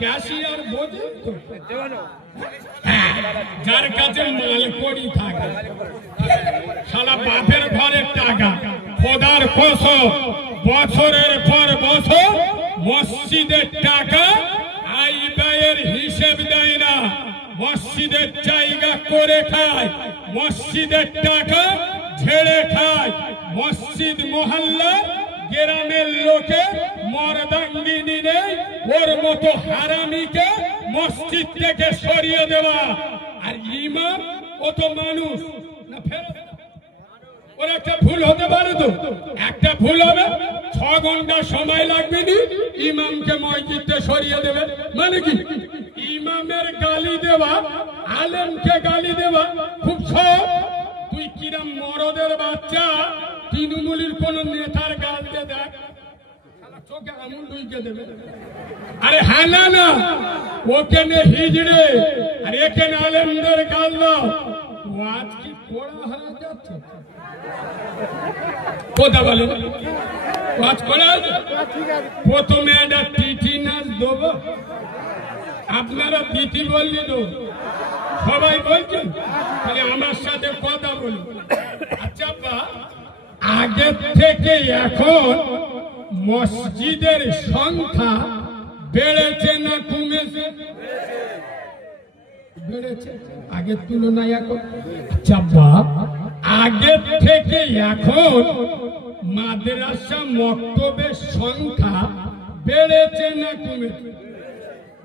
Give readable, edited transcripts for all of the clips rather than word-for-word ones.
Cashier বোঝেন তো যার কাছে মাল করি থাকে শালা বাপের ঘরের টাকা খোদার কসম বছরের পর বছর মসজিদের টাকা আয় ব্যয়ের হিসেব দেয় না, মসজিদের জায়গা করে খায়, মসজিদের টাকা ঝেড়ে খায়, মসজিদ মহল্লা গ্রামের লোকে মর্দাঙ্গিনী নেই ওর মতো হারামিকে মসজিদ থেকে সরিয়ে দেওয়া। আর ইমাম ও তো মানুষ না, ফেরত ওর একটা ভুল হতে পারে, তো একটা ভুল হবে 6 ঘন্টা সময় লাগবে নি ইমামকে মসজিদে সরিয়ে দেবে। মানে কি ইমামের গালি দেওয়া, আলেমকে গালি দেওয়া খুব সহজ। তুই কিরম মরদের বাচ্চা তৃণমূলের কোন নেতার গাল দিয়ে দেখ, চোখে আমুল দুইকে দেবে। আরে হ্যাঁ না ওখানে হিজড়ে আর এখানে আলেমদের গাল দাও, ওয়াজ কি পড়া হয়ে যাচ্ছে? কথা বলে ওয়াজ করা আছে। প্রথমে একটা তিথি নাচ দেবো, আপনারা তিথি বললি তো সবাই বলছেন, তাহলে আমার সাথে কথা বলুন। আচ্ছা বা আগের থেকে এখন মসজিদের সংখ্যা বেড়েছে না কমেছে? বেড়েছে আগের তুলনায় এখন। আচ্ছা বা আগের থেকে এখন মাদ্রাসা মক্তবের সংখ্যা বেড়েছে না কমেছে?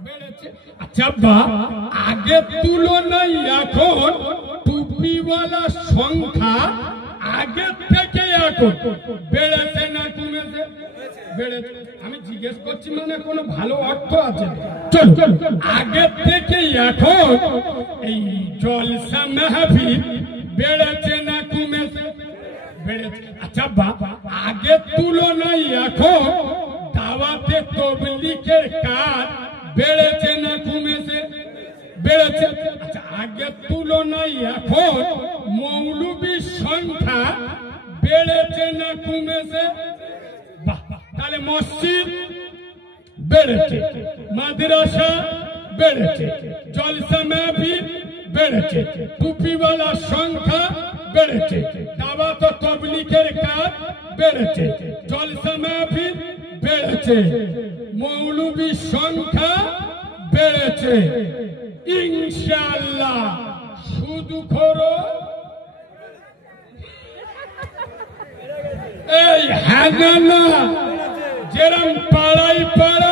বেড়েছে। আচ্ছা বা আগের তুলনায় এখন টুপিওয়ালা সংখ্যা আগের থেকে এখন বেড়েছে না কমেছে? বেড়েছে। আমি জিজ্ঞেস করছি মানে কোনো ভালো অর্থ আছে? চল আগের থেকে এখন এই জলসা মাহফিল বেড়েছে না কমেছে? বেড়েছে। আচ্ছা বাবা আগের তুলনায় এখন দাওয়াতে তাবলীগের কাজ বেড়েছে না কমেছে? বেড়েছে। আচ্ছা আগের তুলনায় এখন মৌলবীর সংখ্যা বেড়েছে না কমেছে? তাহলে মসজিদ বেড়েছে, মাদ্রাসা বেড়েছে, জলসা মাহফিল বেড়েছে, টুপিওয়ালা সংখ্যা বেড়েছে, দাওয়াত ও তাবলীগের কাজ বেড়েছে, জলসা মাহফিল বেড়েছে, মৌলবীর সংখ্যা বেড়েছে। ইনশাআল্লাহ সুদখোরও এই হ্যাঁ না যেরম পাড়ায় পাড়া